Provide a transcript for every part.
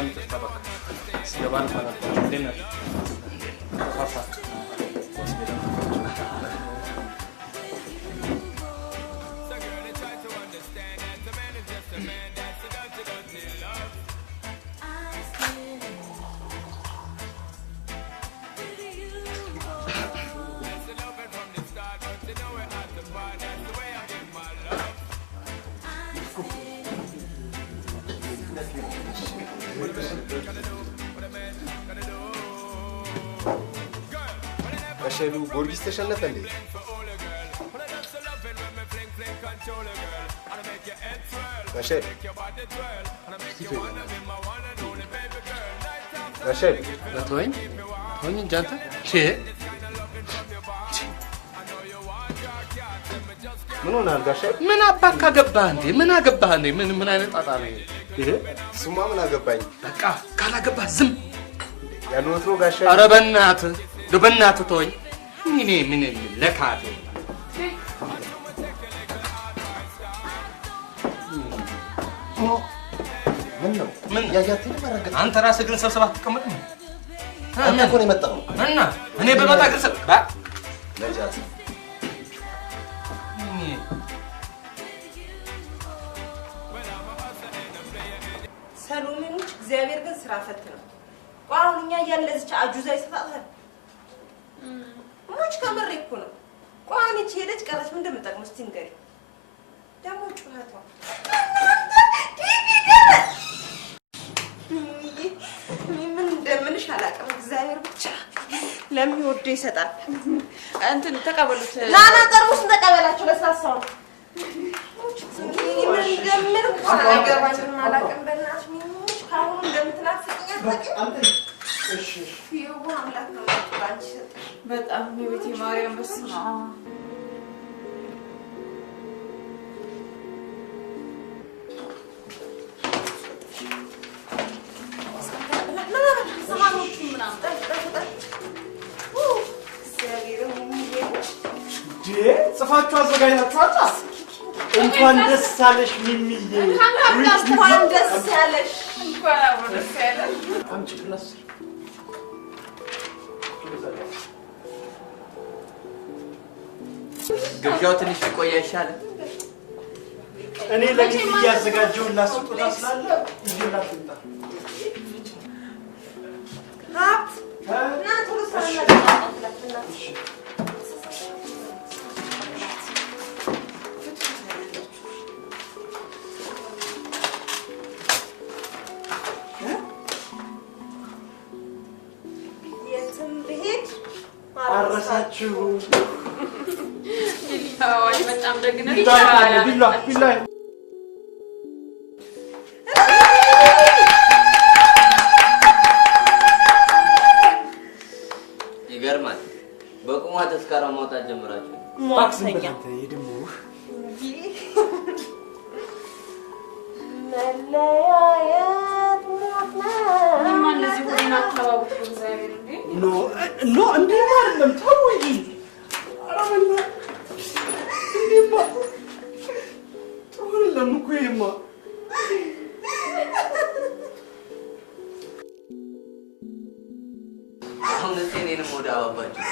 በጣም ይቅርታ በቃ ሲገባን ማለት ነው እንደና ተፋፋ ሸሉ ጊዮርጊስ ተሸነፈ እንዴ? በሸል ለቶኝ እንጂ አንተ ምን ሆናል ጋሼ? ምን አባካ ገባህ እንዴ? ምን አገባህ እንዴ? ምን አይነት ጣጣ ነው ይሄ? ስማ ምን አገባኝ? በቃ ካላገባህ ዝም ያለው ወትሮ ጋሼ። ኧረ በእናትህ ተወኝ። ምን ለካት ምን ያያትኝ ማረጋት አንተ ራስህ ግን ሰብሰባ አትቀመጥ ነው? አንተ እኮ ነው የመጣው እና እኔ በመጣ ግን ሰብሰባ ነጃት ሰሎሜኖች እግዚአብሔር ግን ስራ ፈት ነው። ቋራውኛ ያለዝች አጁዛ ይሰጣታል። ሞች ከምሬ እኮ ነው። ቋንቺ ሄደች ቀረች ምን እንደምጠቅመው እስቲ ንገሪ። ደግሞ ጩኸቷ ምን እንደምንሽ አላውቅም። እግዚአብሔር ብቻ ለሚወደው ይሰጣል። እንትን ተቀበሉት። ናና ጠርሙስ ተቀበላችሁ። ለስላሳው ምን እንደምንሽ አላገባኝም አላውቅም። በእናትሽ ምን ካሁን እንደምትናፍቅኝ አታውቂም። እሺ ይሁን አምላክ ነው ባንቺ ሰጠሽ። በጣም የቤቴ ማርያም በስመ አብ ጽፋችሁ አዘጋጅታችኋል? እንኳን ደስ አለሽ ሚሚዬ። እንኳን ደስ ያለሽ። እንኳን አብሮ ደስ ያለሽ። አንቺ ፕላስ ግብዣው ትንሽ ሊቆይ ይሻላል። እኔ ለግል እያዘጋጀሁላት ስጦታ ስላለ ይዤላችሁ ልምጣ። ሀብት እና ቶሎ ሰላም የትም ብሄድ አረሳችሁ። ይላዋል በጣም ደግነህ ቢላ ይገርማል። በቁማ ተስካራ ማውጣት ጀምራችሁ ሞተኛ ይደሙ መለያየት ሞት ነው። ማን እዚህ ሁሉን አካባቢ እግዚአብሔር እንዴ ኖ እንዴ አይደለም። ተው እንጂ አረመና እንዴማ ጥሩ አይደለም እኮ ይሄማ። አሁን እኔንም ወደ አባባችሁ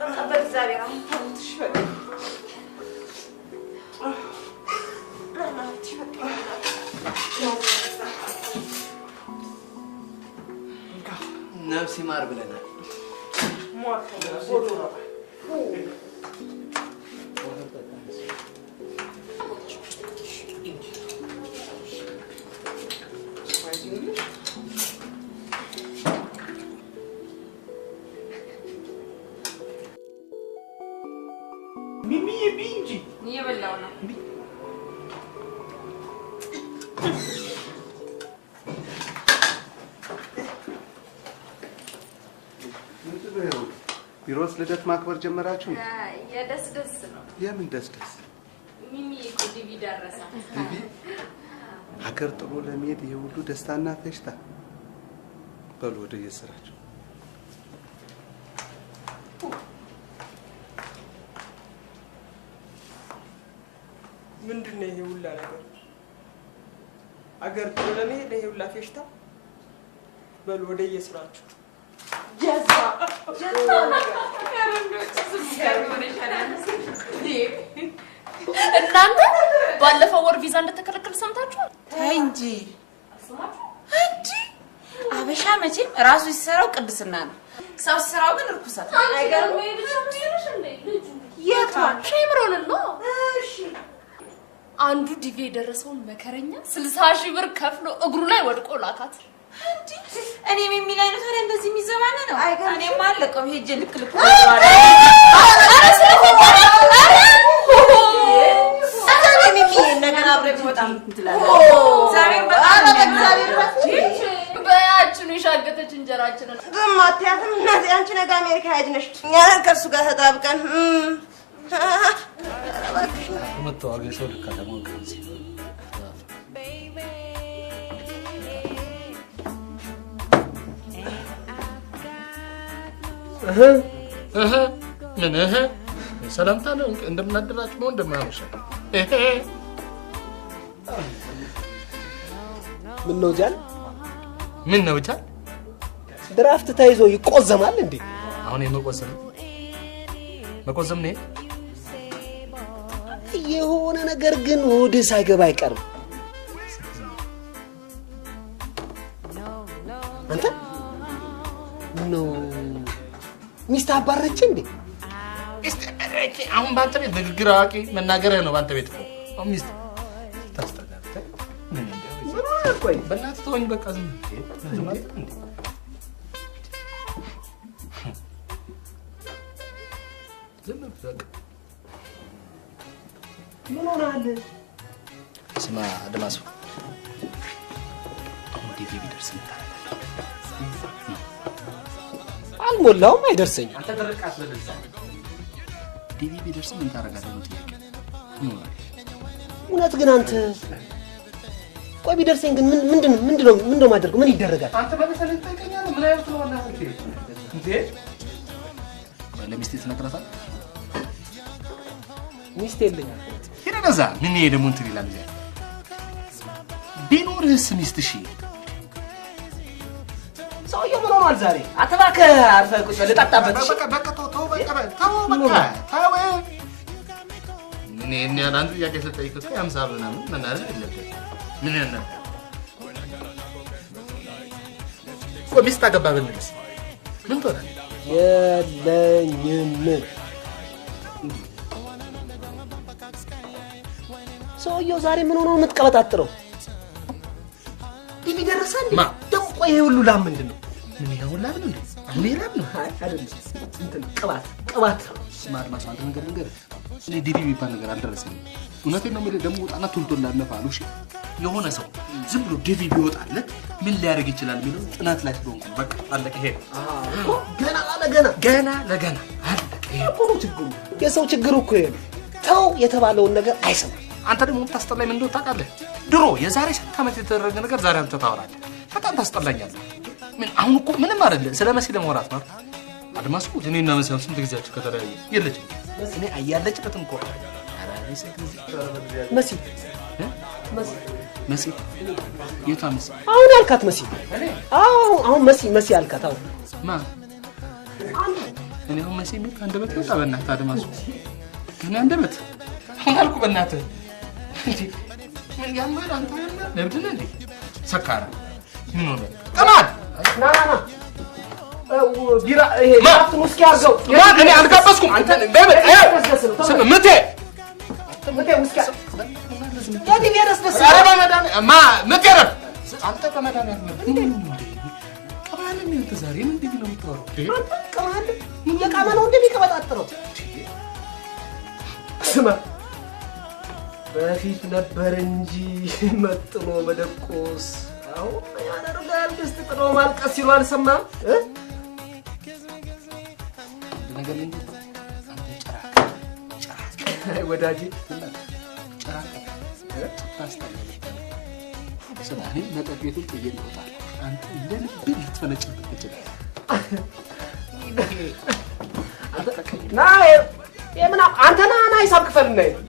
በቃ በእግዚአብሔር አሁን ተውትሽ በቃ ነፍስ ይማር ብለናል። ሚሚዬ ቢንጂ እየበላው ነው። ቢሮስ ልደት ማክበር ጀመራችሁ? የደስ ደስ ነው። የምን ደስ ሚሚ እኮ ዲቪ ደረሳት። ዲቪ ሀገር ጥሎ ለመሄድ ይሄ ሁሉ ደስታና ፈሽታ። በሉ ወደ የስራችሁ። ምንድነው ይሄ ሁላ ነገር? አገር ጥሎ ለመሄድ ይኸውላ ፌሽታ በሉ ወደ የስራችሁ ጀዛ እናንተ ባለፈው ወር ቪዛ እንደተከለከለ ሰምታችኋል? ተይ እንጂ እንጂ አበሻ መቼም ራሱ ሲሰራው ቅድስና ነው፣ ሰው ሲሰራው ግን እርኩሰት። አይገርም? ልጅ እንዴ ልጅ የቷን ሸምሮን ነው። እሺ አንዱ ዲቪ የደረሰውን መከረኛ 60,000 ብር ከፍሎ እግሩ ላይ ወድቆ ላካት። እንዴ እኔም የሚል አይነት ታዲያ እንደዚህ የሚዘባነ ነው። እኔም አለቀው ሄጄ ልክ ልክ ነገር አብረን ወጣም እንትላለን። ዛሬ በያችን የሻገተች እንጀራችንን ማጥያትም እናት አንቺ ነገ አሜሪካ ሄድነሽ እኛ ከሱ ጋር ተጣብቀን መተዋገ ሰው ልካ ደግሞ ከዚህ ምን ሰላምታ ነው እንደምናደራችሁ ነው እንደማያውሽ ምን ነው ጃል ምን ነው ጃል ድራፍት ታይዞ ይቆዘማል እንዴ? አሁን መቆዘም ነው የሆነ ነገር ግን ወደ ሳይገባ አይቀርም። አንተ ነው ሚስት አባረች እንዴ? እስቲ አሁን ባንተ ቤት ንግግር አዋቂ መናገርህ ነው። ባንተ ቤት እኮ አሁን ሚስት ታስተዳድር ምን እንደው ቆይ በእናትህ ተወኝ በቃ ዝም በቃ ምን ሆነሃል? ስማ አድማሱ አሁን ዲቪ ቢደርስ አልሞላውም አይደርሰኝም። አንተ ተረቃስ ለዛ ዲቪ ቢደርስ ምን ታረጋለህ ነው ጥያቄ ነው። እውነት ግን አንተ ቆይ ቢደርሰኝ ግን ምንድነው ማድረግ? ምን ይደረጋል? አንተ በመሰለህ ታውቀኛለህ። ምን አይነት ነው ወላሂ እንዴ ለሚስቴ ትነግራታለህ? ሚስት የለኝም። ይረዛ ምን ደግሞ እንትን ይላል እዚያ ቢኖርህስ ሚስት እሺ ሰውዬው ምን ሆኗል ዛሬ? አትባክህ አርፈህ ቁጭ በል ልጠጣበት። በቃ ተው ምን አንተ ጥያቄ ስጠይቅ እኮ 50 ብር ምናምን መናደድ የለብህም። ምን ነው እኮ ሚስት አገባ ብንልስ ምን ትሆናለህ? የለኝም። ሰውዬው ዛሬ ምን ሆኖ የምትቀበጣጥረው? ዲቪ ደረሰን ደግሞ ቆይ ይሄ ሁሉ ላም ምንድን ነው? ምን ይሄ ሁሉ ላም ነው? አሁን ይላል ነው አይደለም እንትን ቅባት ስማርት ማሳንተ ነገር እኔ ዲቪ የሚባል ነገር አልደረሰኝም። እውነቴን ነው የምልህ። ደግሞ ወጣና ቶልቶላ ለፋሉ እሺ የሆነ ሰው ዝም ብሎ ዲቪ ቢወጣለት ምን ሊያደርግ ይችላል የሚለው ጥናት ላይ ስለሆንኩ በቃ አለቀ። ይሄ ገና ለገና አለቀ። ይሄ እኮ ነው ችግሩ። የሰው ችግሩ እኮ ይሄ ነው። ተው የተባለውን ነገር አይሰማም። አንተ ደግሞ ታስጠላኝ ምን እንደው ታውቃለህ? ድሮ የዛሬ 7 ዓመት የተደረገ ነገር ዛሬ አንተ ታወራለህ። በጣም ታስጠላኛለህ። ምን አሁን እኮ ምንም አይደለም። ስለ መሲ ለማውራት ነው አድማሱ። እኔና መሲ ስንት ጊዜያችሁ ከተለያዩ የለችም። እኔ አያለችበት እንኳ መሲ የቷ መሲ? አሁን ያልካት መሲ? አሁን መሲ ያልካት አሁን ማን? እኔ አሁን መሲ ምን አንደበት ነው በእናትህ አድማሱ? እኔ አንደበት አሁን አልኩ በእናትህ እንዴ ምን ያማል አንተ ለምንድን ነው እንዴ ሰካራ ምን ሆነ ከማን ና ቢራ ይሄ ማት ሙስኪ አርገው ማን? እኔ አልጋበዝኩም። አንተ በምን ስም ምቴ ሙስኪ ያዲ ቢያስደስ አረባ መዳን ማ ምቴ ረፍ አንተ ከመዳን እንዴ ከማን ነው ተዛሬ ምን እንዴ ነው የምትወራው? ከማን የቃማ ነው እንደሚቀበጣጥረው? ስማ በፊት ነበር እንጂ መጥኖ መደቆስ አሁን ያደርጋል። ድስት ጥሎ ማልቀስ ሲሉ አልሰማም ነገር እንዴ አንተ ጭራቅ ወዳጄ ጭራቅ ታስታውስ ስለኔ መጠቤቱን ጥዬ ልወጣለሁ። አንተ ለልብ ልትፈነጭበት ትችላለህ። ና የምና አንተ ና ሂሳብ ክፈል ነው